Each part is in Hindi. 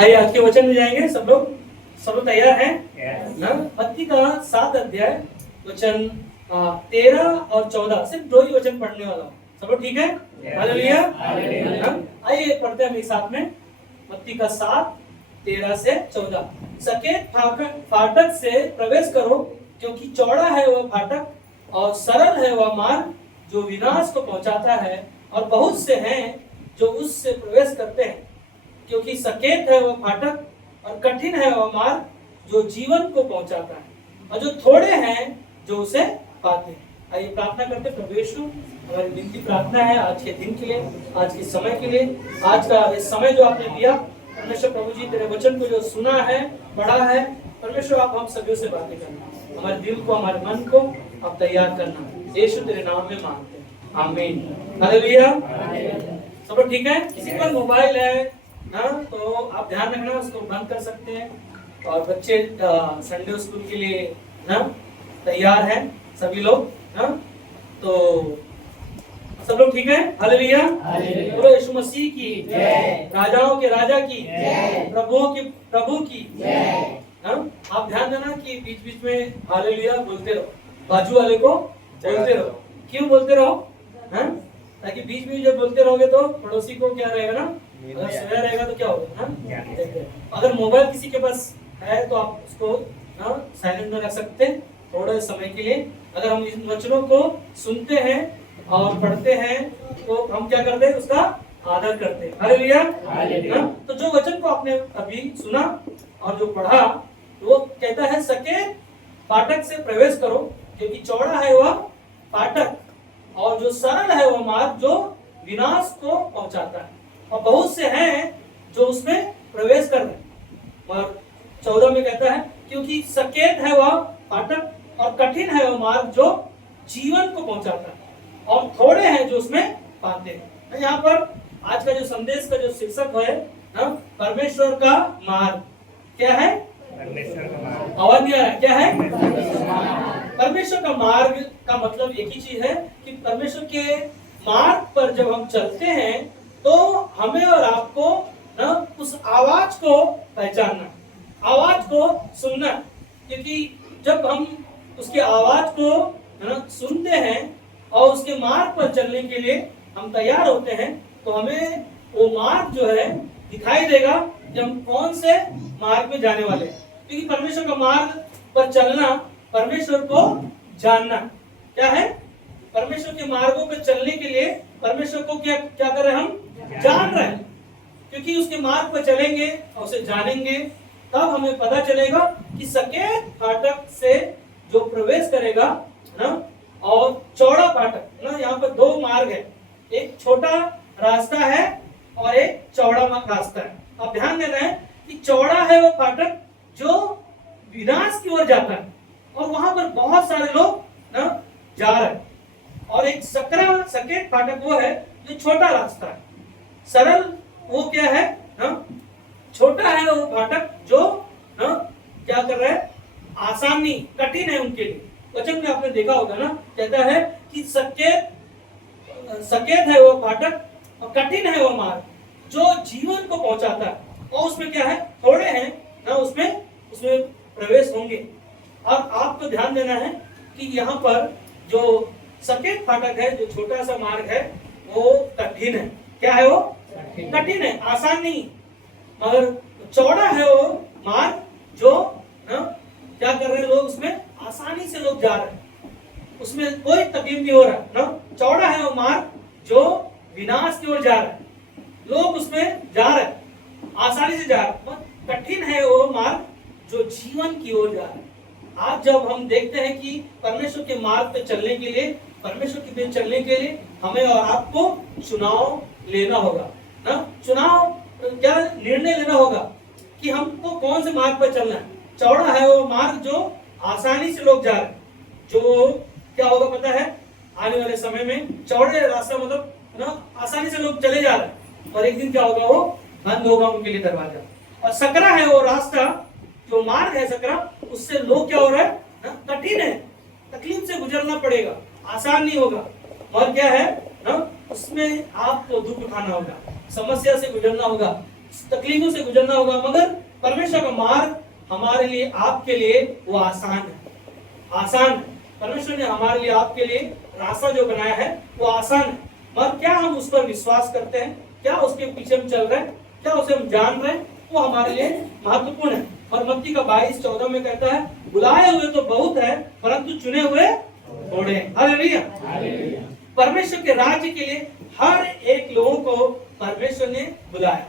आइए आज के वचन में जाएंगे। सब लोग तैयार हैं ना? मत्ती का 7 अध्याय वचन 13 और 14, सिर्फ 2 ही वचन पढ़ने वाला हूँ। सब लोग ठीक है? हालेलुया। आइए पढ़ते हैं एक साथ में। मत्ती का 7 13 से 14। सकेत फाटक से प्रवेश करो, क्योंकि चौड़ा है वह फाटक और सरल है वह मार्ग जो विनाश को पहुंचाता है, और बहुत से हैं जो उससे प्रवेश करते हैं। क्योंकि सकेत है वह फाटक और कठिन है वह मार्ग जो जीवन को पहुंचाता है, और जो थोड़े हैं जो उसे पाते हैं। आइए प्रार्थना करते। प्रभु यीशु, हमारी विनती प्रार्थना है आज के दिन के लिए, आज के समय के लिए, आज का इस समय जो आपने दिया परमेश्वर। प्रभु जी, तेरे वचन को जो सुना है, पढ़ा है, परमेश्वर आप हम सभी से बातें करना, हमारे दिल को, हमारे मन को आप तैयार करना। यीशु तेरे नाम में मांगते हैं, आमीन। हालेलुया। सब लोग ठीक है? किसी पर मोबाइल है ना, तो आप ध्यान रखना, उसको बंद कर सकते हैं। और बच्चे संडे स्कूल के लिए ना तैयार हैं सभी लोग ना, तो सब लोग ठीक है? हालेलुया। बोलो यीशु मसीह की जय, राजाओं के राजा की जय, प्रभुओं के प्रभु की जय। आप ध्यान देना कि बीच बीच में हालेलुया बोलते रहो, बाजू वाले को बोलते रहो। क्यों बोलते रहो? ताकि बीच में जब बोलते रहोगे तो पड़ोसी को क्या रहेगा ना, अगर सोया रहेगा तो क्या होगा ना। अगर मोबाइल किसी के पास है तो आप उसको साइलेंट में रख सकते हैं थोड़े समय के लिए। अगर हम इन वचनों को सुनते हैं और पढ़ते हैं तो हम क्या करते हैं, उसका आदर करते हैं। हालेलुया। तो जो वचन को आपने अभी सुना और जो पढ़ा, वो कहता है सकेत फाटक से प्रवेश करो, क्योंकि चौड़ा है वह फाटक और जो सरल है वह मार्ग जो विनाश को पहुंचाता है, और बहुत से हैं जो उसमें प्रवेश कर रहे हैं। और 14 में कहता है क्योंकि सकेत है वह फाटक और कठिन है वह मार्ग जो जीवन को पहुंचाता है, और थोड़े हैं जो उसमें पाते हैं। यहाँ पर आज का जो संदेश का जो शीर्षक है ना, परमेश्वर का मार्ग। क्या है? आवाज नहीं आ रहा? क्या है? परमेश्वर का मार्ग का मतलब एक ही चीज है कि परमेश्वर के मार्ग पर जब हम चलते हैं तो हमें और आपको ना उस आवाज को पहचानना, आवाज को सुनना। क्योंकि जब हम उसके आवाज को ना सुनते हैं और उसके मार्ग पर चलने के लिए हम तैयार होते हैं, तो हमें वो मार्ग जो है दिखाई देगा कि हम कौन से मार्ग में जाने वाले हैं। क्योंकि परमेश्वर का मार्ग पर चलना, परमेश्वर को जानना। क्या है? परमेश्वर के मार्गों पर चलने के लिए परमेश्वर को क्या कर रहे हैं? हम जान रहे हैं। क्योंकि उसके मार्ग पर चलेंगे और उसे जानेंगे, तब हमें पता चलेगा कि सकेत फाटक से जो प्रवेश करेगा ना, और चौड़ा फाटक ना, यहाँ पर 2 मार्ग है, एक छोटा रास्ता है और एक चौड़ा रास्ता है। अब ध्यान देना है कि चौड़ा है वो फाटक जो विनाश की ओर जाता है, और वहां पर बहुत सारे लोग ना जा रहे हैं, और एक सकेत फाटक वो है जो छोटा रास्ता है। सरल वो क्या है ना, छोटा है वो फाटक जो ना क्या कर रहा है, आसानी, कठिन है उनके लिए। वचन में आपने देखा होगा ना, कहता है कि सकेत है वो फाटक और कठिन है वो मार्ग जो जीवन को पहुंचाता है, और उसमें क्या है, थोड़े हैं ना उसमें प्रवेश होंगे। और आपको ध्यान देना है कि यहाँ पर जो सकेत फाटक है, जो छोटा सा मार्ग है, वो कठिन है। क्या है? वो कठिन है, आसान नहीं। मगर चौड़ा है वो मार्ग जो क्या कर रहे हैं लोग, उसमें आसानी से लोग जा रहे हैं, उसमें कोई तकलीफ नहीं हो रहा ना। चौड़ा है वो मार्ग जो विनाश की ओर जा रहा है, लोग उसमें जा रहे हैं, आसानी से जा रहे हैं। कठिन है वो मार्ग जो जीवन की ओर जा रहा है। आज जब हम देखते हैं कि परमेश्वर के मार्ग पे चलने के लिए, परमेश्वर के पे चलने के लिए हमें और आपको चुनाव लेना होगा ना। चुनाव क्या, निर्णय लेना होगा कि हमको कौन से मार्ग पर चलना है। चौड़ा है वो मार्ग जो आसानी से लोग जा रहे हैं, जो क्या होगा पता है, आने वाले समय में चौड़े रास्ता मतलब ना आसानी से लोग चले जा रहे हैं, और एक दिन क्या होगा, वो बंद होगा उनके लिए दरवाजा। और सकरा है वो रास्ता, जो मार्ग है सकरा, उससे लोग क्या हो रहा है ना, कठिन है, तकलीफ से गुजरना पड़ेगा, आसान नहीं होगा। और क्या है ना, उसमें आपको दुख उठाना होगा, समस्या से गुजरना होगा, तकलीफों से गुजरना होगा, मगर परमेश्वर का मार्ग हमारे लिए आपके लिए वो आसान है, आसान है। परमेश्वर ने हमारे लिए आपके लिए रास्ता जो बनाया है वो आसान है, मगर क्या हम उस पर विश्वास करते हैं, क्या उसके पीछे हम चल रहे हैं, क्या उसे हम जान रहे हैं, वो हमारे लिए महत्वपूर्ण है। और मत्ती का 22:14 में कहता है, बुलाए हुए तो बहुत है परंतु चुने हुए थोड़े हैं। हालेलुया। परमेश्वर के राज्य के लिए हर एक लोगों को परमेश्वर ने बुलाया।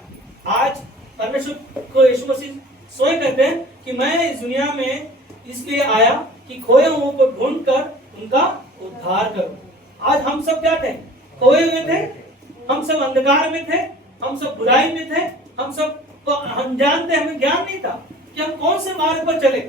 आज परमेश्वर को यीशु मसीह स्वयं कहते हैं कि मैं इस दुनिया में इसलिए आया कि खोए हुओं को ढूंढकर उनका उद्धार करूं। आज हम सब क्या थे? खोए हुए थे, हम सब अंधकार में थे, हम सब बुराई में थे, हम सब तो हम जानते, हमें ज्ञान नहीं था कि हम कौन से मार्ग पर चले,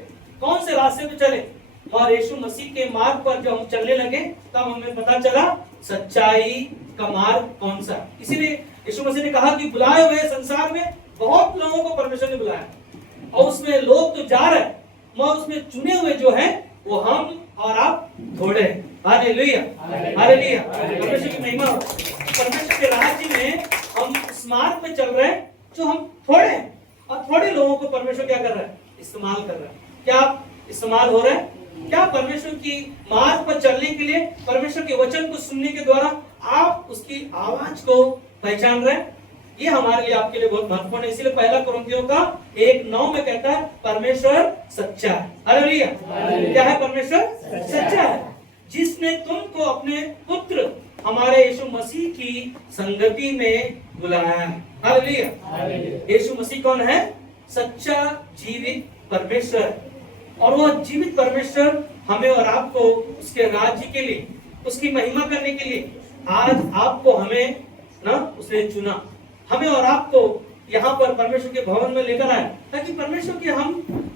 कौन से रास्ते पर चले। और यीशु मसीह के मार्ग पर जब हम चलने लगे तब हमें पता चला सच्चाई का मार्ग कौन सा। इसीलिए यीशु मसीह ने कहा कि बुलाए हुए संसार में बहुत लोगों को परमेश्वर ने बुलाया, और उसमें लोग तो जा रहे, मगर उसमें चुने हुए जो हैं वो हम और आप थोड़े हैं। हालेलुया, हालेलुया, परमेश्वर की महिमा हो। परमेश्वर के राज्य में हम उस मार्ग पे चल रहे हैं जो हम थोड़े हैं, और थोड़े लोगों को परमेश्वर क्या कर रहा है? इस्तेमाल कर रहा है। क्या आप इस्तेमाल हो रहे हैं? क्या परमेश्वर की मार्ग पर चलने के लिए, परमेश्वर के वचन को सुनने के द्वारा आप उसकी आवाज को पहचान रहे हैं? ये हमारे लिए, आपके लिए बहुत महत्वपूर्ण है। इसीलिए पहला कुरिन्थियों का 1:9 में कहता है परमेश्वर सच्चा है। हालेलुया। क्या है? परमेश्वर सच्चा है, जिसने तुमको अपने पुत्र हमारे यीशु मसीह की संगति में बुलाया है। हालेलुया। यीशु मसीह कौन है? सच्चा जीवित परमेश्वर है, और वो जीवित परमेश्वर हमें और आपको उसके राज्य के लिए, उसकी महिमा करने के लिए आज आपको हमें ना उसने चुना, हमें और आपको यहाँ पर परमेश्वर के भवन में लेकर आए, ताकि परमेश्वर के हम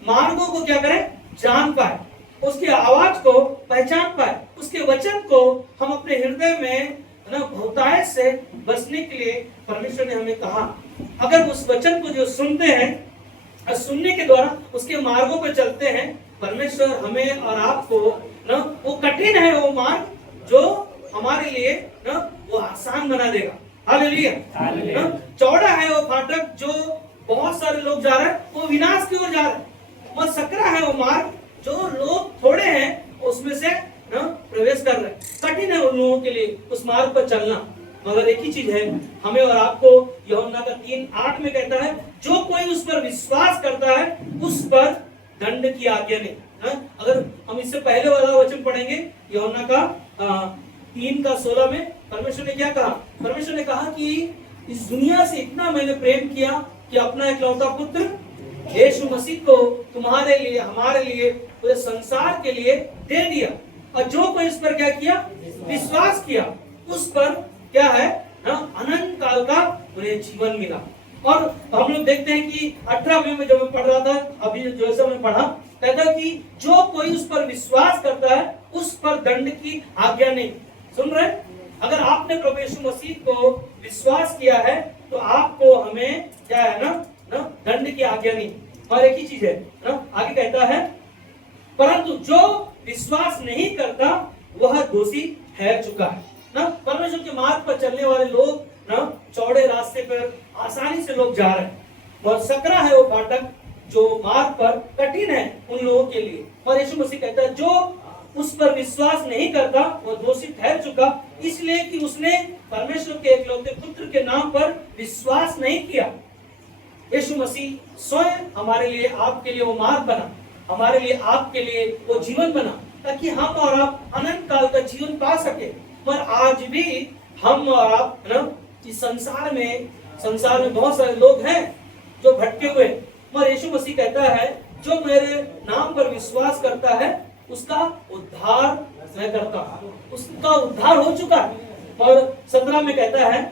मार्गों को क्या करें? जान पाए, उसकी आवाज को पहचान पाए, उसके वचन को हम अपने हृदय में ना बहुतायत से बसने के लिए परमेश्वर ने हमें कहा। अगर उस वचन को जो सुनते हैं और सुनने के द्वारा उसके मार्गों पर चलते हैं, परमेश्वर हमें और आपको ना वो कठिन है वो मार्ग जो हमारे लिए ना वो आसान बना देगा। हालेलुया। चौड़ा है वो फाटक जो बहुत सारे लोग जा रहे हैं, वो विनाश की ओर जा रहे हैं, और सकरा है वो मार्ग जो लोग थोड़े हैं उसमें से ना प्रवेश कर रहे हैं। कठिन है उन लोगों के लिए उस मार्ग पर चलना, मगर एक ही चीज है, हमें और आपको यूहन्ना का 3:8 में कहता है, जो कोई उस पर विश्वास करता है उस पर दंड की आज्ञा नहीं। अगर हम इससे पहले वाला वचन पढ़ेंगे यूहन्ना का 3:16 में, परमेश्वर ने क्या कहा? परमेश्वर ने कहा कि इस दुनिया से इतना मैंने प्रेम किया कि अपना इकलौता पुत्र यीशु मसीह को तुम्हारे लिए, हमारे लिए, पूरे संसार के लिए दे दिया, और जो कोई इस पर क्या किया? विश्वास किया, उस पर क्या है? अनंत काल का उन्हें जीवन मिला। और हम लोग देखते हैं कि 18वें में जब मैं पढ़ रहा था, अभी जैसे मैं पढ़ा, कहता कि जो कोई उस पर विश्वास करता है उस पर दंड की आज्ञा नहीं। सुन रहे? अगर आपने प्रभु यीशु मसीह को विश्वास किया है तो आपको, हमें क्या है ना दंड की आज्ञा नहीं। और एक ही चीज है ना, आगे कहता है, परंतु जो विश्वास नहीं करता वह दोषी ठहर चुका है ना। परमेश्वर के मार्ग पर चलने वाले लोग ना चौड़े रास्ते पर आसानी से लोग जा रहे हैं, बहुत सकरा है वो फाटक जो मार्ग पर कठिन है उन लोगों के लिए। और यीशु मसीह कहता है जो उस पर विश्वास नहीं करता वो दोषी ठहर चुका, इसलिए कि उसने परमेश्वर के इकलौते पुत्र के नाम पर विश्वास नहीं किया। यीशु मसीह स्वयं हमारे लिए, आपके लिए वो मार्ग बना, हमारे लिए, आपके लिए वो जीवन बना, ताकि हम और आप अनंत काल का जीवन पा सके। पर आज भी हम और आप ना इस संसार में बहुत सारे लोग हैं जो भटके हुए, पर यीशु मसीह कहता है जो मेरे नाम पर विश्वास करता है उसका उद्धार मैं करता हूं। उसका उद्धार हो चुका है। और 17 में कहता है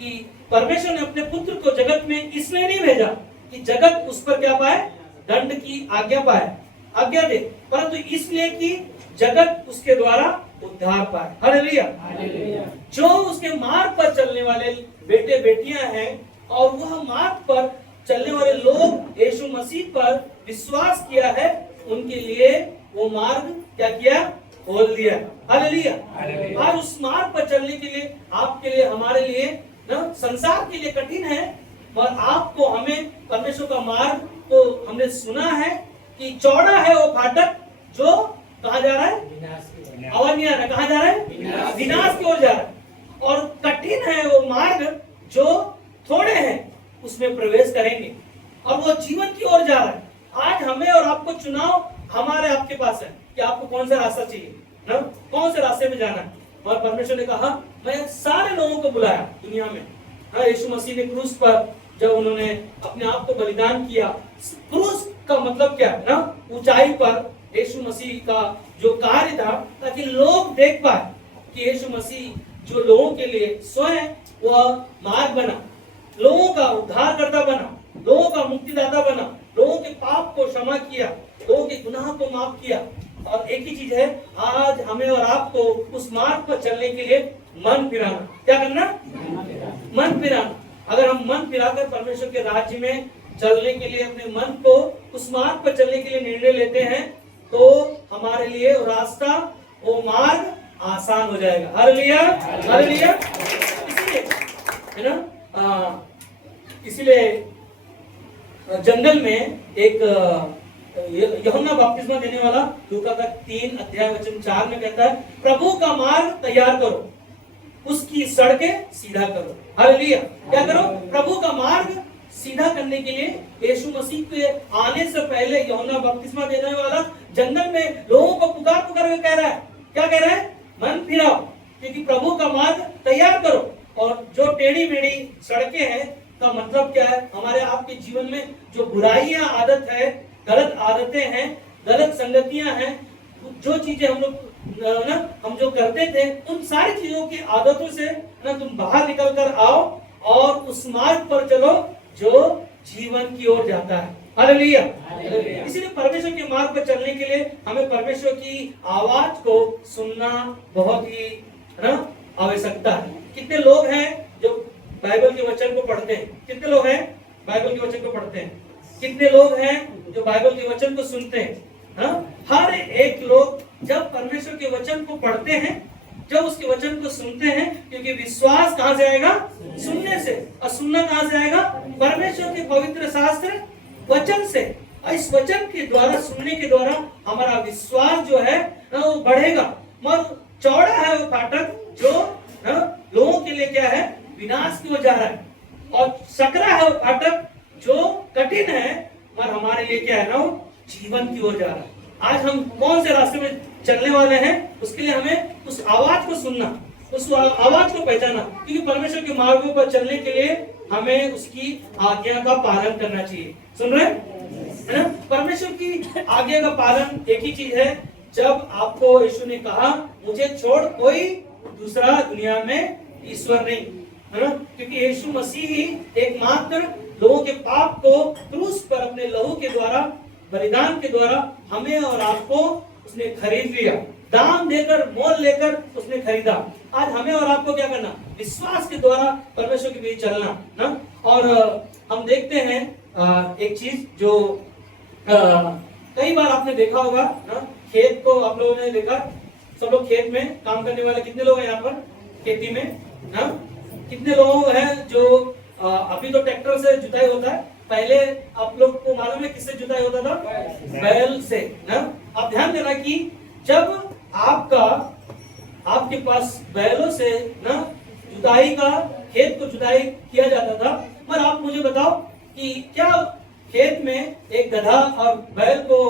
कि परमेश्वर ने अपने पुत्र को जगत में इसलिए नहीं भेजा कि जगत उस पर क्या पाए? दंड की आज्ञा पाए, आज्ञा दे, परंतु इसलिए कि जगत उसके द्वारा उद्धार पाए। हालेलुया। जो उसके मार्ग पर चलने वाले बेटे बेटियां हैं और वह मार्ग पर चलने वाले लोग यीशु मसीह पर विश्वास किया है, उनके लिए वो मार्ग क्या किया? खोल दिया। हालेलुया। आज उस मार्ग पर चलने के लिए, आपके लिए, हमारे लिए ना संसार के लिए कठिन है, और आपको हमें परमेश्वर का मार्ग तो हमने सुना है कि चौड़ा है वो फाटक जो कहाँ जा रहा है, आवाज नहीं आ रहा, कहाँ जा रहा है, विनाश की ओर जा रहा है, और कठिन है वो मार्ग जो थोड़े हैं उसमें प्रवेश करेंगे और वो जीवन की ओर जा रहा है। आज हमें और आपको चुनाव हमारे आपके पास है कि आपको कौन सा रास्ता चाहिए ना, कौन से रास्ते में जाना है। और परमेश्वर ने कहा मैं सारे लोगों को बुलाया दुनिया में। हाँ, यीशु मसीह ने क्रूस पर जब उन्होंने अपने आप को बलिदान किया, क्रूस का मतलब क्या है ना, ऊंचाई पर यीशु मसीह का जो कार्य था ताकि लोग देख पाए कि यीशु मसीह जो लोगों के लिए स्वयं वह मार्ग बना, लोगों का उद्धारकर्ता बना, लोगों का मुक्तिदाता बना, लोगों के पाप को क्षमा किया, लोगों के गुनाह को माफ किया। और एक ही चीज है, आज हमें और आपको उस मार्ग पर चलने के लिए मन फिराना। क्या करना, मन फिराना। अगर हम मन फिराकर परमेश्वर के राज्य में चलने के लिए अपने मन को उस मार्ग पर चलने के लिए निर्णय लेते हैं तो हमारे लिए रास्ता, वो मार्ग आसान हो जाएगा। Hallelujah, hallelujah. इसलिए है ना, इसलिए जंगल में एक यूहन्ना बपतिस्मा देने वाला लूका का 3 अध्याय वचन 4 में कहता है प्रभु का मार्ग तैयार करो, उसकी सड़कें सीधा करो। हालेलुया। क्या करो, प्रभु का मार्ग सीधा करने के लिए यीशु मसीह के आने से पहले यूहन्ना बपतिस्मा देने वाला जंगल में लोगों को पुकार पुकार के कह रहा है, क्या कह रहा है, मन फिराओ क्योंकि प्रभु का मार्ग तैयार करो। और जो टेढ़ी मेढ़ी सड़कें हैं का मतलब क्या है, हमारे आपके जीवन में जो बुराइयां आदत है, गलत आदतें हैं, गलत संगतियां हैं, जो चीजें हम लोग ना हम जो करते थे उन सारी चीजों की आदतों से ना तुम बाहर निकल कर आओ और उस मार्ग पर चलो जो जीवन की ओर जाता है। हालेलुया। इसीलिए परमेश्वर के मार्ग पर चलने के लिए हमें परमेश्वर की आवाज को सुनना बहुत ही ना आवश्यकता है। कितने लोग हैं जो बाइबल के वचन को पढ़ते हैं, कितने लोग हैं बाइबल के वचन को पढ़ते हैं, कितने लोग हैं जो बाइबल के वचन को सुनते हैं। हर एक लोग जब परमेश्वर के वचन को पढ़ते हैं, जब उसके वचन को सुनते हैं, क्योंकि विश्वास कहां से आएगा, सुनने से, और सुनना कहां से आएगा, परमेश्वर के पवित्र शास्त्र वचन से। और इस वचन के द्वारा, सुनने के द्वारा हमारा विश्वास जो है वो बढ़ेगा। मगर चौड़ा है वो फाटक जो लोगों के लिए क्या है, विनाश की ओर जा रहा है, और सकरा है वो फाटक जो कठिन है पर हमारे लिए क्या है ना, वो जीवन की ओर जा रहा है। आज हम कौन से रास्ते में चलने वाले हैं, उसके लिए हमें उस आवाज को सुनना, उस आवाज को पहचानना, क्योंकि परमेश्वर के मार्गों पर चलने के लिए हमें उसकी आज्ञा का पालन करना चाहिए। सुन रहे हैं ना, परमेश्वर की आज्ञा का पालन एक ही चीज है, जब आपको यीशु ने कहा मुझे छोड़ कोई दूसरा दुनिया में ईश्वर नहीं, है ना, क्योंकि यीशु मसीह ही एकमात्र लोगों के पाप को क्रूस पर अपने लहू के द्वारा, बलिदान के द्वारा हमें और आपको उसने खरीद लिया, दाम देकर, मोल लेकर उसने खरीदा। आज हमें और आपको क्या करना, विश्वास के द्वारा परमेश्वर के बीच चलना ना। और हम देखते हैं एक चीज जो कई बार आपने देखा होगा ना, खेत को आप लोगों ने देखा, सब लोग खेत में काम करने वाले कितने लोग हैं यहाँ पर खेती में ना, कितने लोग हैं जो अभी तो ट्रैक्टर से जुताई होता है, पहले आप लोग को मालूम है किससे जुताई होता था, बैल से ना। आप ध्यान देना कि जब आपके पास बैलों से ना जुताई का, खेत को जुताई किया जाता था, पर आप मुझे बताओ कि क्या खेत में एक गधा और बैल को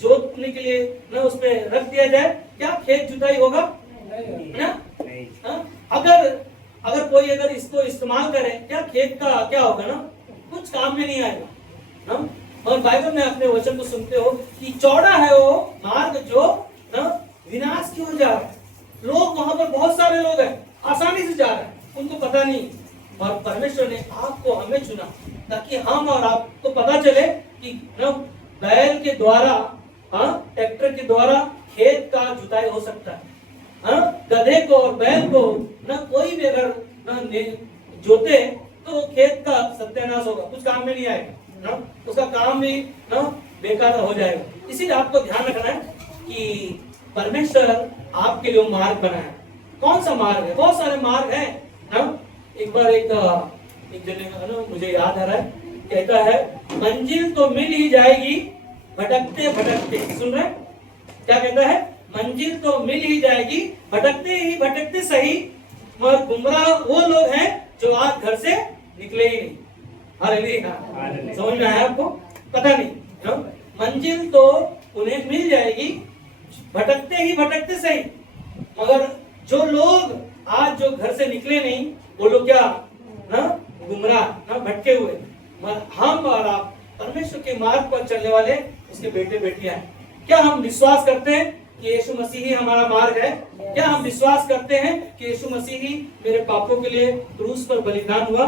जोतने के लिए ना उसमें रख दिया जाए, क्या खेत जुताई होगा ना? अगर कोई अगर इसको इस्तेमाल करे, क्या खेत का क्या होगा ना, कुछ काम में नहीं आएगा ना। और बाइबल में अपने वचन को सुनते हो कि चौड़ा है वो मार्ग जो ना विनाश की ओर जा रहा है, लोग वहां पर बहुत सारे लोग हैं, आसानी से जा रहे हैं, उनको पता नहीं। और परमेश्वर ने आपको, हमें चुना ताकि हम और आपको पता चले कि ना बैल के द्वारा, ट्रैक्टर के द्वारा खेत का जुताई हो सकता है। गधे को और बैल को ना कोई भी अगर जोते तो खेत का सत्यानाश होगा, कुछ काम में नहीं आएगा ना, उसका काम भी ना बेकार हो जाएगा। इसीलिए आपको ध्यान रखना है कि परमेश्वर आपके लिए मार्ग बनाया। कौन सा मार्ग है? बहुत सारे मार्ग हैं ना। एक बार एक एक जने मुझे याद आ रहा है, कहता है मंजिल तो मिल ही जाएगी भटकते भटकते। सुन रहे हैं क्या कहता है? मंजिल तो मिल ही जाएगी भटकते सही, मगर गुमराह वो लोग हैं जो आज घर से निकले ही नहीं। हालेलुया, समझ में आया आपको? पता नहीं, मंजिल तो उन्हें मिल जाएगी भटकते सही, मगर जो लोग आज जो घर से निकले नहीं वो लोग क्या गुमराह भटके हुए। हम और आप परमेश्वर के मार्ग पर चलने वाले उसके बेटे बेटियां हैं। क्या हम विश्वास करते हैं कि यीशु मसीह ही हमारा मार्ग है? क्या हम विश्वास करते हैं कि यीशु मसीह ही मेरे पापों के लिए क्रूस पर बलिदान हुआ,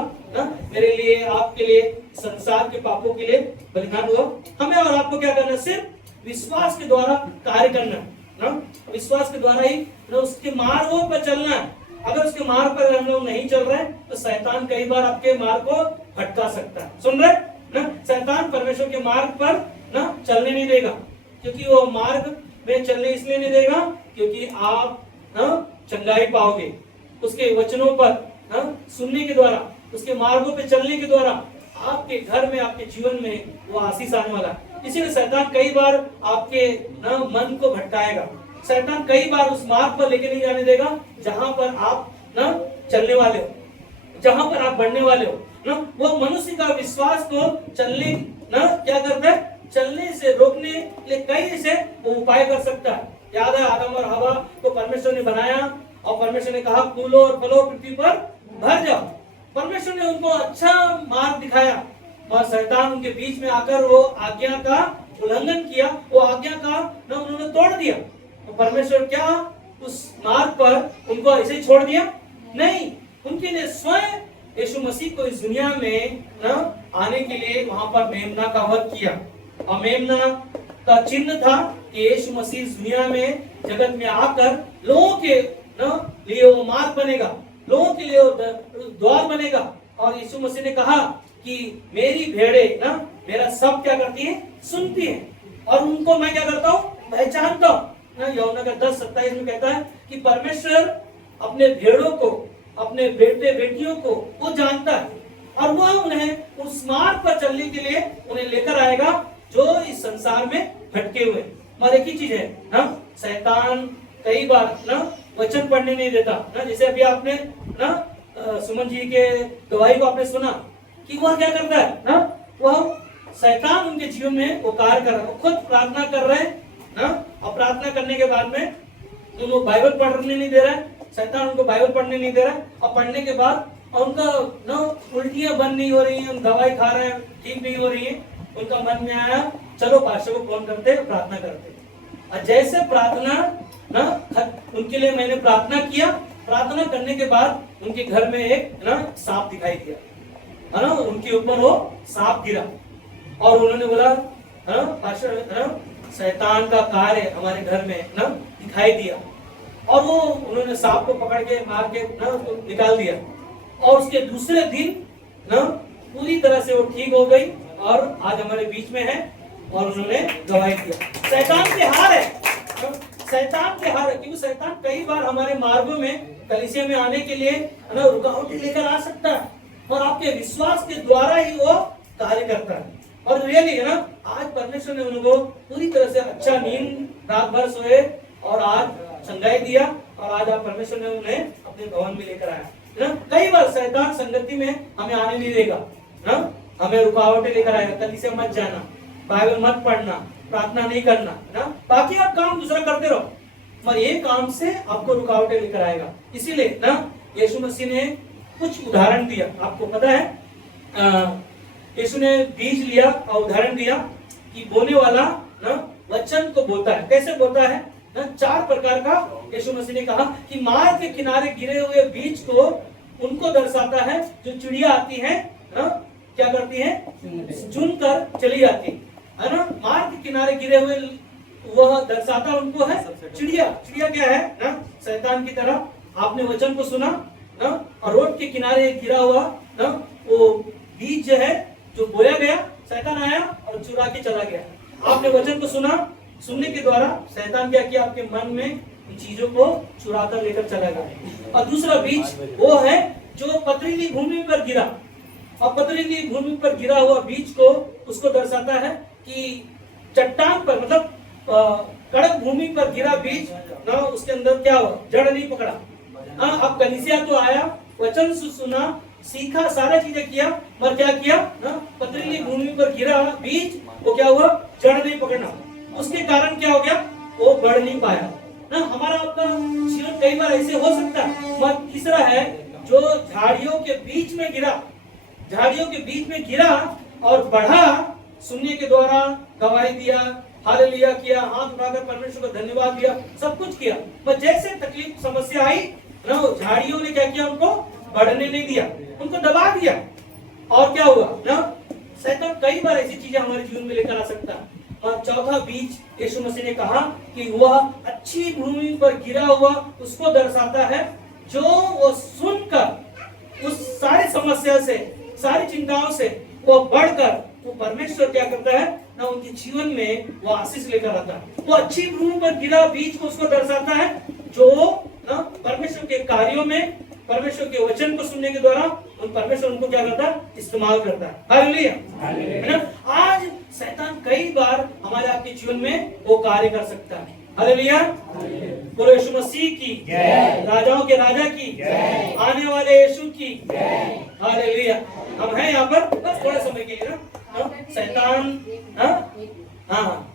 मेरे लिए, आपके लिए, संसार के पापों के लिए बलिदान हुआ? हमें और आपको क्या करना? सिर्फ विश्वास के द्वारा कार्य करना, विश्वास के द्वारा ही उसके मार्गों पर चलना है। अगर उसके मार्ग पर हम लोग नहीं चल रहे तो शैतान कई बार आपके मार्ग को भटका सकता है। सुन रहे ना? शैतान परमेश्वर के मार्ग पर चलने नहीं देगा, क्योंकि वो मार्ग में चलने इसलिए नहीं देगा क्योंकि आप चंगाई पाओगे उसके वचनों पर सुनने के द्वारा, उसके मार्गों पे चलने के द्वारा आपके घर में, आपके जीवन में वो आशीष आने वाला है। इसीलिए शैतान कई बार आपके मन को भटकाएगा। शैतान कई बार उस मार्ग पर लेके नहीं जाने देगा जहां पर आप चलने वाले हो, जहां पर आप बढ़ने वाले हो। वो मनुष्य का विश्वास को चलने क्या करता है? चलने से रोकने के लिए कई ऐसे वो उपाय कर सकता है। याद है आदम और हवा को परमेश्वर ने बनाया और परमेश्वर ने कहा फूलो और फलो पृथ्वी पर भर जाओ। परमेश्वर ने उनको अच्छा मार्ग दिखाया और शैतान उनके बीच में आकर वो आज्ञा का उल्लंघन किया, वो आज्ञा का उन्होंने तोड़ दिया। तो परमेश्वर क्या उस मार्ग पर उनको ऐसे ही छोड़ दिया? नहीं, उनके लिए स्वयं यीशु मसीह को इस दुनिया में आने के लिए वहां पर मेमना का वध किया। और मेमना का चिन्ह था कि यीशु मसीह इस दुनिया में जगत में आकर लोगों के लिए वो मार्ग बनेगा, लोगों के लिए द्वार बनेगा। और यीशु मसीह ने कहा कि मेरी भेड़े मेरा सब क्या करती है? सुनती है, और उनको मैं क्या करता हूँ? पहचानता हूँ। यूहन्ना का 10:27 में कहता है कि परमेश्वर अपने भेड़ों को, अपने बेटे बेटियों को वो जानता है और वह उन्हें उस मार्ग पर चलने के लिए उन्हें लेकर आएगा जो इस संसार में भटके हुए। मगर एक ही चीज है शैतान कई बार वचन पढ़ने नहीं देता। जैसे अभी आपने सुमन जी के गवाही को आपने सुना कि वह क्या करता है वह शैतान उनके जीवन में वो कार्य कर रहा है। वो खुद प्रार्थना कर रहे हैं और प्रार्थना करने के बाद में उनको बाइबल पढ़ने नहीं दे रहा है। शैतान उनको बाइबल पढ़ने नहीं दे रहा है और पढ़ने के बाद उनका उल्टियां बंद नहीं हो रही हैं, दवाई खा रहे हैं, ठीक नहीं हो रही है। उनका मन में आया चलो पास्टर को फोन करते प्रार्थना करते। और जैसे प्रार्थना उनके लिए मैंने प्रार्थना किया, प्रार्थना करने के बाद उनके घर में एक सांप दिखाई दिया, उनके ऊपर वो सांप गिरा और उन्होंने बोला पास्टर शैतान का कार्य हमारे घर में दिखाई दिया। और वो उन्होंने सांप को पकड़ के मार के निकाल दिया और उसके दूसरे दिन पूरी तरह से वो ठीक हो गई और आज हमारे बीच में है और उन्होंने गवाही दिया। शैतान की हार है, शैतान की हार है, क्योंकि शैतान कई बार हमारे मार्गों में कलीसिया में आने के लिए रुकावटें लेकर आ सकता है और आपके विश्वास के द्वारा ही वो कार्य करता है। और रियली है आज परमेश्वर ने उनको पूरी तरह से अच्छा नींद रात भर सोए और आज चंगाई दिया और आज आप परमेश्वर ने उन्हें अपने भवन में लेकर आया। कई बार शैतान संगति में हमें आने नहीं देगा, हमें रुकावटें लेकर आएगा, कलीसिया मत जाना, बाइबल मत पढ़ना, प्रार्थना नहीं करना, बाकी आप काम दूसरा करते रहो, मगर ये काम से आपको रुकावटें लेकर आएगा। इसीलिए यीशु मसीह ने कुछ उदाहरण दिया। आपको पता है यीशु ने बीज लिया और उदाहरण दिया कि बोने वाला वचन को बोता है। कैसे बोता है? 4 प्रकार का यीशु मसीह ने कहा कि मार्ग के किनारे गिरे हुए बीज को उनको दर्शाता है जो चिड़िया आती है क्या करती है? चुनकर चली जाती है ना। मार्ग के किनारे गिरे हुए वह दर्शाता उनको है चिड़िया। चिड़िया क्या है? शैतान की तरह आपने वचन को सुना और रोड के किनारे गिरा हुआ वो बीज जो है जो बोया गया, शैतान आया और चुरा के चला गया। आपने वचन को सुना, सुनने के द्वारा शैतान क्या किया? आपके मन में उन चीजों को चुरा कर लेकर चला गया। और दूसरा बीज वो है जो पथरीली भूमि पर गिरा, और पथरीली भूमि पर गिरा हुआ बीज को उसको दर्शाता है कि चट्टान पर मतलब कड़क भूमि पर गिरा बीज ना, उसके अंदर क्या हुआ, जड़ नहीं पकड़ा। हाँ, अब कलीसिया तो आया, वचन सुना, सीखा, सारा चीजें किया, पर क्या किया ना, पथरीली भूमि पर गिरा बीज वो क्या हुआ, जड़ नहीं पकड़ना। उसके कारण क्या हो गया, वो बढ़ नहीं पाया ना। हमारा आपका जीवन कई बार ऐसे हो सकता है। और तीसरा है जो झाड़ियों के बीच में गिरा, झाड़ियों के बीच में गिरा और बढ़ा, सुनने के द्वारा गवाही दिया, हालेलुया किया, हाथ उठाकर परमेश्वर को धन्यवाद दिया, सब कुछ किया, पर जैसे तकलीफ समस्या आई ना, झाड़ियों ने क्या किया, उनको बढ़ने नहीं दिया, उनको दबा दिया। और क्या हुआ ना, शैतान कई बार ऐसी चीजें हमारे जीवन में लेकर आ सकता है। और चौथा बीज यीशु मसीह ने कहा कि वह अच्छी भूमि पर गिरा हुआ उसको दर्शाता है जो वो सुनकर उस सारी समस्या से, सारी चिंताओं से वो बढ़कर वो परमेश्वर क्या करता है ना, उनके जीवन में वो आशीष लेकर आता है। वो अच्छी भूमि पर गिरा बीज को उसको दर्शाता है जो ना परमेश्वर के कार्यों में, परमेश्वर के वचन को सुनने के द्वारा उन परमेश्वर उनको क्या करता है, इस्तेमाल करता है। हालेलुया, है ना। आज शैतान कई बार हमारे आपके जीवन में वो कार्य कर सकता है। हालेलुया, बोलो यीशु मसीह की जय, राजाओं के राजा की जय, आने वाले यीशु की जय। हालेलुया। हम हैं यहाँ पर बस थोड़े समय के लिए ना। शैतान हाँ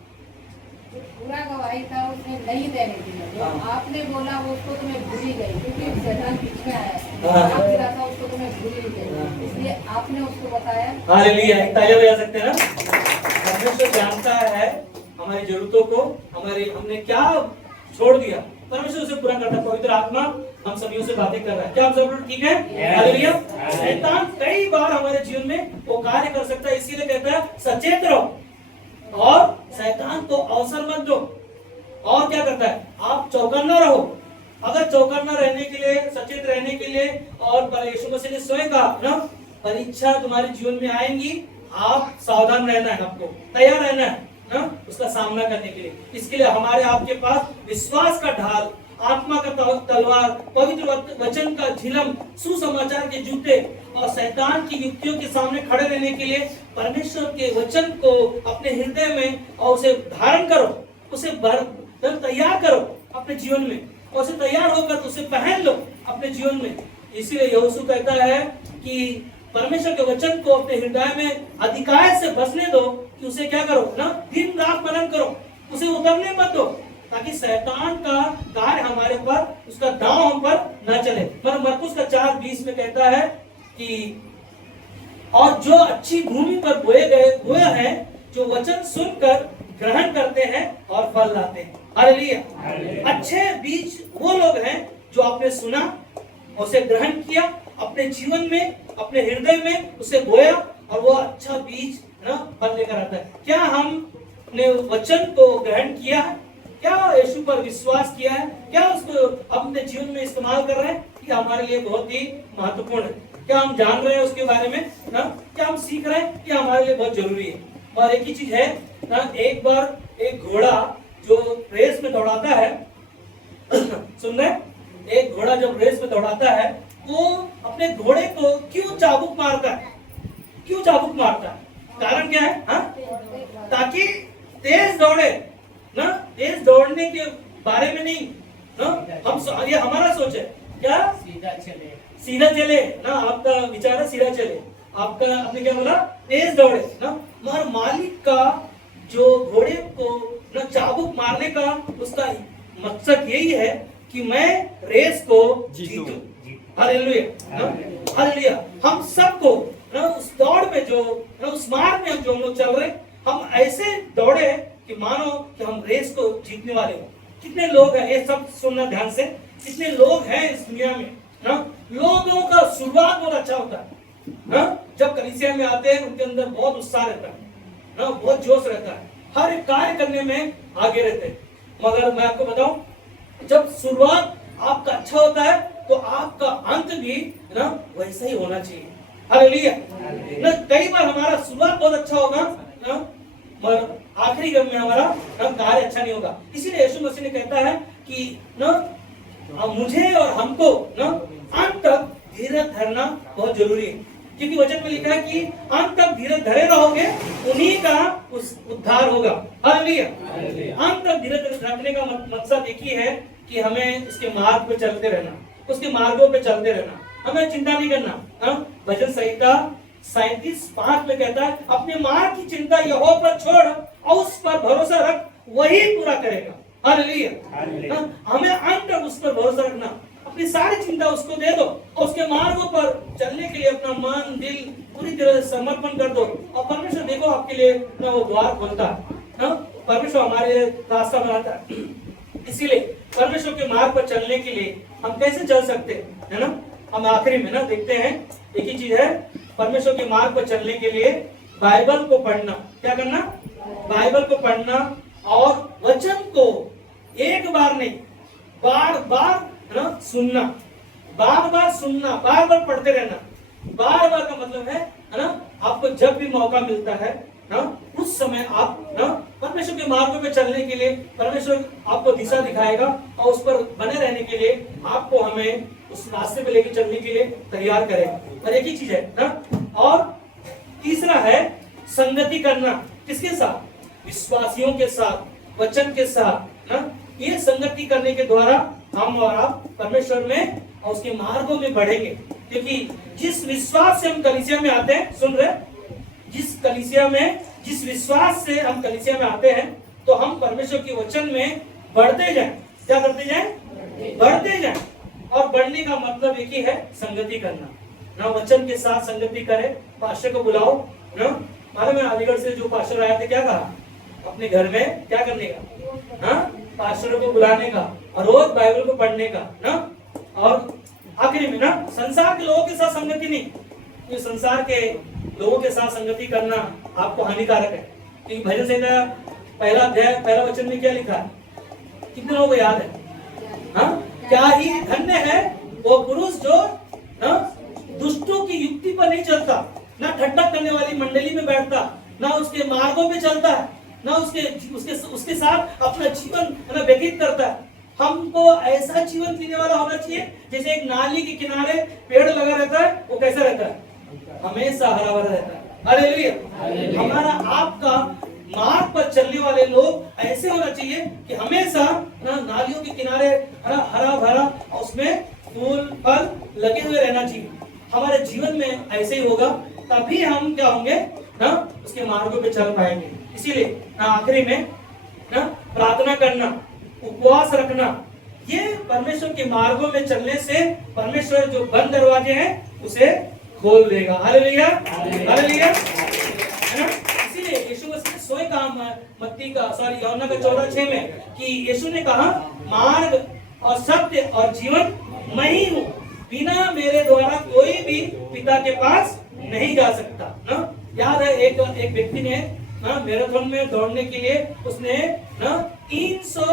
पूरा गवाही था, उसने नहीं देने दी, जो आपने बोला वो उसको तो मैं भूल ही गई, क्योंकि शैतान बीच में आया, आप गिरा था उसको तो मैं भूल ही गई, इसलिए आपने उसको बताया। हालेलुया, तालियां बजा सकते हैं ना। परमेश्वर जानता है हमारी जरूरतों को, हमारी हमने क्या छोड़ दिया, परमेश्वर उसे पूरा करता है। पवित्र आत्मा हम सभी से बातें कर रहा है। क्या हम सब लोग ठीक है? हालेलुया। शैतान कई बार हमारे जीवन में वो कार्य कर सकता है, इसीलिए कहता है सचेत रहो और शैतान को अवसर मत दो। और क्या करता है, आप चौकन्ना रहो। अगर चौकन्ना रहने के लिए, सचेत रहने के लिए, और यीशु मसीह ने स्वयं कहा ना, परीक्षा तुम्हारे जीवन में आएंगी, आप सावधान रहना है, आपको तैयार रहना है ना उसका सामना करने के लिए। इसके लिए हमारे आपके पास विश्वास का ढाल, आत्मा का तलवार, पवित्र वचन का झिलम, सुसमाचार के जूते और शैतान की युक्तियों के सामने खड़े रहने के लिए परमेश्वर के वचन को अपने हृदय में और उसे धारण करो, उसे तैयार करो अपने जीवन में, और उसे तैयार होकर उसे पहन लो अपने जीवन में। इसीलिए यहोशू कहता है कि परमेश्वर के वचन को अपने हृदय में अधिकार से बसने दो, कि उसे क्या करो ना, दिन रात मनन करो, उसे उतरने मत दो, ताकि शैतान का कार्य हमारे पर, उसका दांव हम पर न चले। पर मरकुस का 4:20 में कहता है कि और जो अच्छी भूमि पर बोए हैं, जो वचन सुनकर ग्रहण करते हैं और फल लाते हैं। हालेलुया। अच्छे बीज वो लोग हैं जो आपने सुना, उसे ग्रहण किया, अपने जीवन में, अपने हृदय में उसे बोया, और वो अच्छा बीज ना फल लेकर आता है। क्या हमने वचन को ग्रहण किया है? क्या यीशु पर विश्वास किया है? क्या उसको अपने जीवन में इस्तेमाल कर रहे हैं? कि हमारे लिए बहुत ही महत्वपूर्ण है। क्या हम जान रहे हैं उसके बारे में ना? क्या हम सीख रहे हैं? कि हमारे लिए बहुत जरूरी है। और एक ही चीज है ना, एक बार एक घोड़ा जो रेस में दौड़ाता है सुन रहे, एक घोड़ा जब रेस में दौड़ाता है, वो अपने घोड़े को क्यों चाबुक मारता है? क्यों चाबुक मारता है? कारण क्या है? ताकि तेज दौड़े ना, तेज दौड़ने के बारे में नहीं ना, हम ये हमारा सोच है क्या, सीधा चले ना, आपका विचार है सीधा चले, आपका आपने क्या बोला, तेज दौड़े ना। मगर मालिक का जो घोड़े को ना चाबुक मारने का उसका मकसद यही है कि मैं रेस को जीतूं। Hallelujah, hallelujah. हम सबको ना उस दौड़ में, जो ना उस मार्ग में जो हम लोग चल रहे, हम ऐसे दौड़े कि मानो कि हम रेस को जीतने वाले हो। कितने लोग हैं, ये सब सुनना ध्यान से, कितने लोग हैं इस दुनिया में ना, लोगों का शुरुआत बहुत अच्छा होता है ना, जब कलीसिया में आते हैं उनके अंदर बहुत उत्साह रहता है ना, बहुत जोश रहता है, हर एक कार्य करने में आगे रहते हैं। मगर मैं आपको बताऊं, जब शुरुआत आपका अच्छा होता है तो आपका अंत भी ना वैसा ही होना चाहिए। हालेलुया। ना कई बार हमारा शुरुआत बहुत अच्छा होगा ना, मगर आखिरी गम में हमारा कार्य अच्छा नहीं होगा। इसीलिए यीशु मसीह ने कहता है कि ना मुझे और हमको ना अंत तक धीरज धरना बहुत जरूरी है। क्योंकि वचन में लिखा है कि अंत तक धीरज धरे रहोगे, उन्हीं का उस उद्धार होगा। हालेलुया। अंत तक धीरज रखने का मकसद एक ही है कि हमें इसके मार्ग पे चलते रहना, उसके मार्गों पे चलते रहना, हमें चिंता नहीं करना। भजन संहिता 37:5 में कहता है, अपने मार्ग की चिंता यहोवा पर छोड़ और उस पर भरोसा रख, वही पूरा करेगा। हालेलुया। हमें अंत तक उस पर भरोसा रखना, अपनी सारी चिंता उसको दे दो और उसके मार्गों पर चलने के लिए अपना मन दिल पूरी तरह से समर्पण कर दो, और परमेश्वर देखो आपके लिए ना वो द्वार खोलता है, परमेश्वर हमारे रास्ता बनाता है। इसीलिए परमेश्वर के मार्ग पर चलने के लिए हम कैसे चल सकते हैं, है ना। हम आखिरी में ना देखते हैं, एक ही चीज है, परमेश्वर के मार्ग पर चलने के लिए बाइबल को पढ़ना। क्या करना? बाइबल को पढ़ना और वचन को एक बार नहीं, बार बार ना सुनना, बार बार सुनना, बार बार पढ़ते रहना। बार बार का मतलब है ना, आपको जब भी मौका मिलता है ना, उस समय आप ना परमेश्वर के मार्गों पे चलने के लिए परमेश्वर आपको दिशा दिखाएगा, और उस पर बने रहने के लिए आपको हमें उस रास्ते पे लेके चलने के लिए तैयार करेगा। और एक ही चीज है ना, और तीसरा है संगति करना। किसके साथ? विश्वासियों के साथ, वचन के साथ ना। ये संगति करने के द्वारा हम और आप परमेश्वर में और उसके मार्गों में बढ़ेंगे, क्योंकि जिस विश्वास से हम कलीसिया में आते हैं, सुन रहे, जिस विश्वास से हम कलीसिया में आते हैं, तो हम परमेश्वर के वचन में बढ़ते जाएं। क्या करते जाएं? बढ़ते जाएं। और बढ़ने का मतलब एक ही है, संगति करना ना। वचन के साथ संगति करें, पास्टर को बुलाओ ना। मालूम है अलीगढ़ से जो पास्टर आए थे, क्या कहा? अपने घर में क्या करने का? हाँ, पास्टरों को बुलाने का और रोज बाइबल को पढ़ने का ना। और आखिरी में ना, संसार के लोगों के साथ संगति नहीं, ये संसार के लोगों के साथ संगति करना आपको हानिकारक है। क्योंकि भजन संहिता पहला अध्याय पहला वचन में क्या लिखा है? कितने लोगों को याद है? हाँ, क्या ही धन्य है वो पुरुष जो ना दुष्टों की युक्ति पर नहीं चलता, ना ठट्ठा करने वाली मंडली में बैठता, ना उसके मार्गों पे चलता है, ना उसके साथ अपना जीवन व्यतीत करता है। हमको ऐसा जीवन जीने वाला होना चाहिए जैसे एक नाली के किनारे पेड़ लगा रहता है, वो कैसा रहता है? हमेशा हरा भरा रहता है। हालेलुया। हमारा आपका मार्ग पर चलने वाले लोग ऐसे होना चाहिए कि हमेशा नालियों के किनारे हरा भरा, उसमें फूल फल लगे हुए रहना चाहिए। हमारे जीवन में ऐसे ही होगा, तभी हम क्या होंगे ना, उसके मार्गों पे चल पाएंगे। इसीलिए आखिरी में ना, प्रार्थना करना, उपवास रखना, ये परमेश्वर के मार्गों में चलने से परमेश्वर जो बंद दरवाजे हैं उसे खोल देगा। हालेलुया, हालेलुया, है ना। इसीलिए यीशु मसीह ने स्वयं कहा यूहन्ना का 14:6 में कि यीशु ने कहा, मार्ग और सत्य और जीवन मैं ही हूँ, बिना मेरे द्वारा कोई भी पिता के पास नहीं जा सकता ना। याद है एक व्यक्ति ने ना मैराथन में दौड़ने के लिए उसने ना 300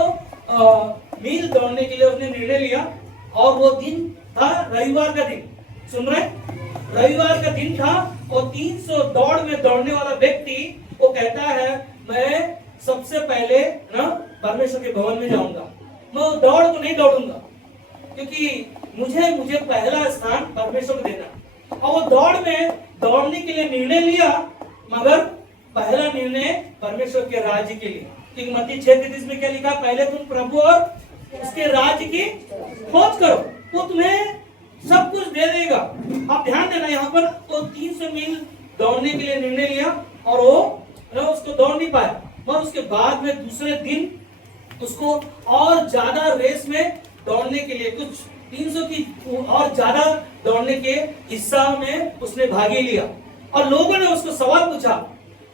मील दौड़ने के लिए उसने निर्णय लिया, और वो दिन था रविवार का दिन। सुन रहे, रविवार का दिन था, और 300 दौड़ में दौड़ने वाला व्यक्ति वो कहता है, मैं सबसे पहले ना परमेश्वर के भवन में जाऊंगा, मैं दौड़ को नहीं दौड़ूंगा, क्योंकि मुझे पहला स्थान परमेश्वर को देना। और वो दौड़ में दौड़ने के लिए निर्णय लिया, मगर पहला निर्णय परमेश्वर के राज्य के लिए। क्योंकि मत्ती 6:33 में क्या लिखा? पहले तुम प्रभु और उसके राज्य की खोज करो, वो तुम्हें सब कुछ दे देगा। आप ध्यान देना, यहाँ पर वो 300 मील दौड़ने के लिए निर्णय लिया, और वो उसको दौड़ नहीं पाया, मगर उसके बाद में दूसरे दिन उसको और ज्यादा रेस में दौड़ने के लिए, कुछ 300 की और ज्यादा दौड़ने के हिस्सा में उसने भाग लिया। और लोगों ने उसको सवाल पूछा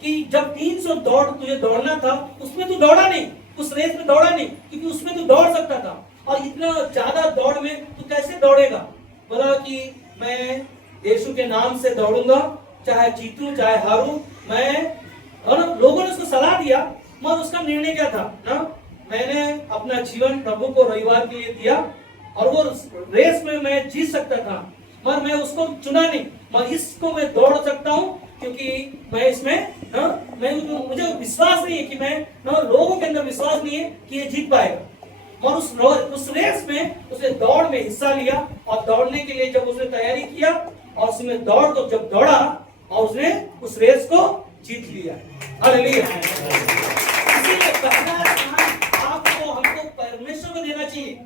कि जब 300 तुझे दौड़ना था, उसमें तू दौड़ा नहीं, उस रेस में दौड़ा नहीं, क्योंकि उसमें तू दौड़ सकता था, और इतना ज्यादा दौड़ में तू कैसे दौड़ेगा? बोला कि मैं यीशु के नाम से दौड़ूंगा, चाहे जीतूं चाहे हारूं मैं। और लोगों ने उसको सलाह दिया, मगर उसका निर्णय क्या था ना, मैंने अपना जीवन प्रभु को रविवार के लिए दिया, और वो रेस में मैं जीत सकता था, मगर मैं उसको चुना नहीं, मैं इसको मैं दौड़ सकता हूँ, क्योंकि मैं इसमें मुझे विश्वास नहीं है कि मैं लोगों के अंदर विश्वास नहीं है कि ये जीत पाएगा। और उस रेस में उसने दौड़ में हिस्सा लिया, और दौड़ने के लिए जब उसने तैयारी किया और उसमें दौड़ को जब दौड़ा और उसने उस रेस को जीत लिया। हालेलुया। इसीलिए पहला स्थान आपको हमको परमेश्वर को देना चाहिए।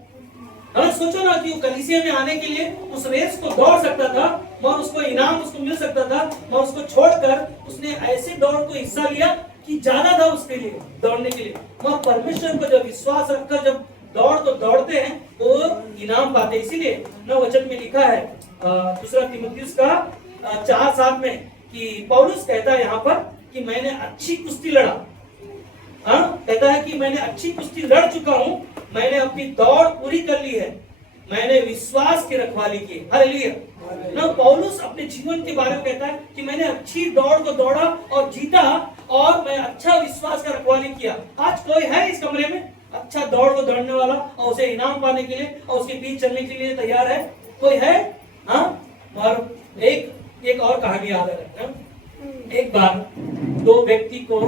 सोचो ना कि वो कलीसिया में आने के लिए उस रेस को दौड़ सकता था और उसको इनाम उसको मिल सकता था, और उसको छोड़कर उसने ऐसे दौड़ को हिस्सा लिया कि ज्यादा था उसके लिए दौड़ने के लिए। वह परमेश्वर पर जब विश्वास रखकर जब दौड़ तो दौड़ते हैं वो इनाम पाते। इसीलिए न वचन में लिखा है दूसरा तीमुथियुस का 4:7 में कि पौलुस कहता है यहाँ पर कि मैंने अच्छी कुश्ती लड़ा। कहता है कि मैंने अच्छी कुश्ती लड़ चुका हूँ, मैंने अपनी दौड़ पूरी कर ली है, मैंने विश्वास की रखवाली की। हालेलुया। ना पौलुस अपने जीवन के बारे में कहता है कि मैंने अच्छी दौड़ को दौड़ा और जीता और मैं अच्छा विश्वास का रखवाली किया। आज कोई है इस कमरे में अच्छा दौड़ को दौड़ने वाला और उसे इनाम पाने के लिए और उसके बीच चलने के लिए तैयार है? कोई है? और एक और कहानी याद है। एक बार 2 व्यक्ति को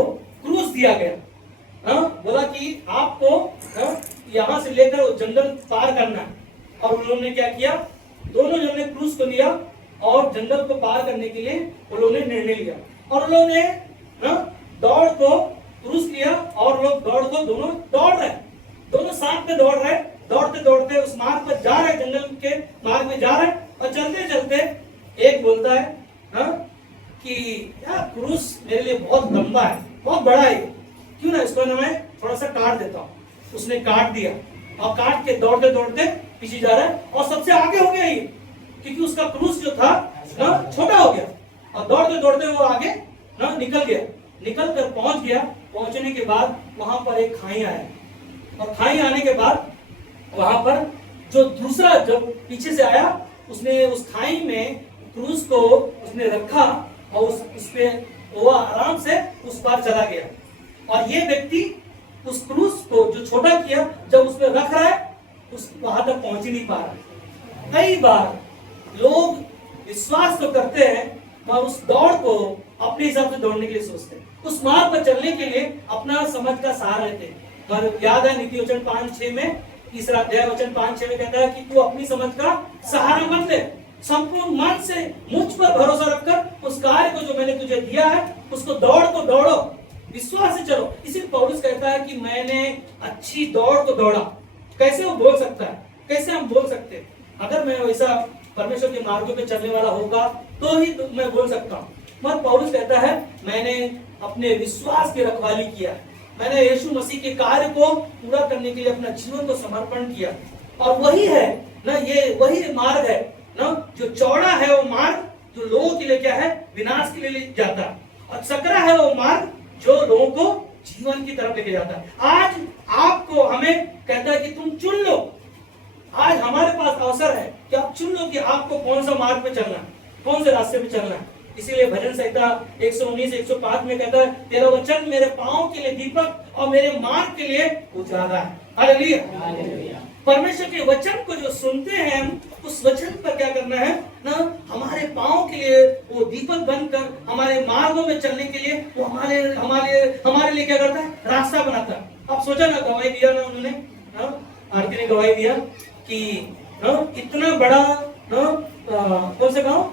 क्रूस दिया गया। बोला कि आपको यहाँ से लेकर जंगल पार करना है, और उन लोगों ने क्या किया? दोनों जनों ने क्रूस को लिया और जंगल को पार करने के लिए उन लोगों ने निर्णय लिया, और उन लोगों ने दौड़ को क्रूस लिया और लोग दौड़ को दोनों दौड़ रहे, दोनों साथ में दौड़ रहे, दौड़ते दौड़ते उस मार्ग पर जा रहे, जंगल के मार्ग में जा रहे, और चलते चलते एक बोलता है कि यार क्रूस मेरे लिए बहुत लंबा है, बहुत बड़ा है, क्यों ना इसको ना मैं थोड़ा सा काट देता हूँ। उसने काट दिया और काट के दौड़ते दौड़ते पीछे जा रहा है, और सबसे आगे हो गया ये, क्योंकि उसका क्रूस जो था ना छोटा हो गया, और दौड़ते दौड़ते वो आगे ना निकल गया, निकल कर पहुंच गया। पहुंचने के बाद वहां पर एक खाई आया, और खाई आने के बाद वहां पर जो दूसरा जब पीछे से आया उसने उस खाई में क्रूस को उसने रखा और उस पे वो आराम से उस पार चला गया, और ये व्यक्ति उस क्रूस को जो छोटा किया जब उसमें रख रहा है उस वहां तक पहुंच ही नहीं पा रहा। कई बार लोग विश्वास तो करते हैं और उस दौड़ को अपने हिसाब से दौड़ने के लिए सोचते हैं, उस मार्ग पर चलने के लिए अपना समझ का सहारा लेते हैं। पर याद है नीति वचन 5:6 में, तीसरा अध्याय वचन 5:6 में कहता है कि तू अपनी समझ का सहारा मत ले, संपूर्ण मन से मुझ पर भरोसा रखकर उस कार्य को जो मैंने तुझे दिया है उसको दौड़ को दौड़ो, विश्वास से चलो। इसीलिए पौलुस कहता है कि मैंने अच्छी दौड़ को दौड़ा। कैसे वो बोल सकता है? कैसे हम बोल सकते हैं? अगर मैं वैसा परमेश्वर के मार्गों पे चलने वाला होगा तो ही तो मैं बोल सकता हूँ। मगर पौलुस कहता है मैंने अपने विश्वास की रखवाली किया, मैंने यीशु मसीह के कार्य को पूरा करने के लिए अपना जीवन को समर्पण किया, और वही है ना, ये वही मार्ग है ना जो चौड़ा है, वो मार्ग जो लोगों के लिए क्या है? विनाश के लिए जाता है, और सकरा है वो मार्ग जो लोगों को जीवन की तरफ लेके जाता है। आज आपको हमें कहता है कि तुम चुन लो, आज हमारे पास अवसर है कि आप चुन लो कि आपको कौन सा मार्ग पे चलना है, कौन से रास्ते पे चलना है। इसीलिए भजन संहिता 119-105 में कहता है तेरा वचन मेरे पांव के लिए दीपक और मेरे मार्ग के लिए उजाला है। हालेलुया। परमेश्वर के वचन को जो सुनते हैं उस वचन पर क्या करना है ना, हमारे पांव के लिए वो दीपक बनकर हमारे मार्गों में चलने के लिए वो हमारे लिए क्या करता है? रास्ता बनाता है। आप सोचा ना, गवाही दिया ना उन्होंने, आरती ने गवाही दिया कि इतना बड़ा कौन से गांव?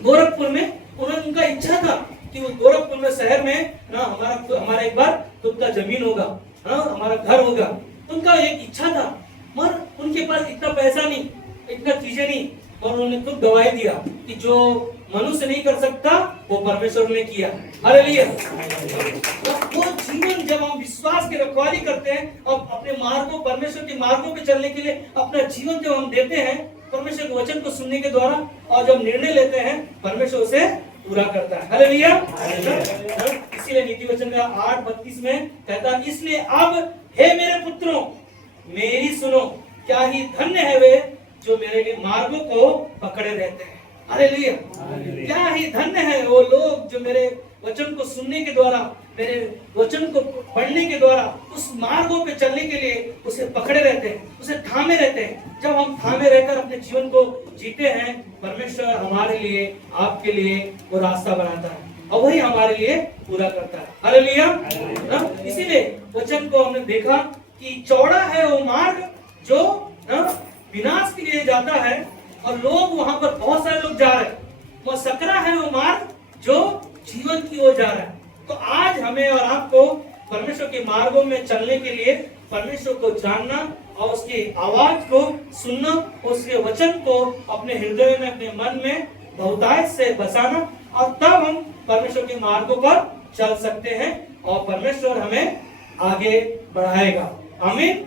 गोरखपुर में। उनका इच्छा था कि वो गोरखपुर में शहर में ना हमारा एक बार खुद का जमीन होगा, हमारा घर होगा। उनका एक इच्छा था, मगर उनके पास इतना पैसा नहीं, इतना चीजें नहीं, और उन्होंने खुद गवाही दिया कि जो मनुष्य नहीं कर सकता वो परमेश्वर ने किया। हालेलुया। वो जीवन जब हम विश्वास की रखवाली करते हैं और अपने मार्गों, परमेश्वर के मार्गों पे चलने के लिए अपना जीवन जब हम देते हैं परमेश्वर के वचन को सुनने के द्वारा, और जब निर्णय लेते हैं परमेश्वर उसे पूरा करता है। हालेलुया। इसीलिए नीति वचन का 8:32 में कहता है इसलिए अब हे मेरे पुत्रों मेरी सुनो, क्या ही धन्य है वे जो मेरे लिए मार्गों को पकड़े रहते हैं। हालेलुया। क्या ही धन्य है वो लोग जो मेरे वचन को सुनने के द्वारा, मेरे वचन को पढ़ने के द्वारा उस मार्गों पे चलने के लिए उसे पकड़े रहते हैं, उसे थामे रहते हैं। जब हम थामे रहकर अपने जीवन को जीते हैं परमेश्वर हमारे लिए, आपके लिए वो रास्ता बनाता है और वही हमारे लिए पूरा करता है। हालेलुया। इसीलिए वचन को हमने देखा कि चौड़ा है वो मार्ग जो विनाश के लिए जाता है, और लोग वहां पर बहुत सारे लोग जा रहे हैं। वो सकरा है वो मार्ग जो जीवन की ओर जा रहा है। तो आज हमें और आपको परमेश्वर के मार्गों में चलने के लिए परमेश्वर को जानना और उसकी आवाज को सुनना, उसके वचन को अपने हृदय में, अपने मन में बहुतायत से बसाना, और तब हम परमेश्वर के मार्गों पर चल सकते हैं और परमेश्वर हमें आगे बढ़ाएगा। आमीन।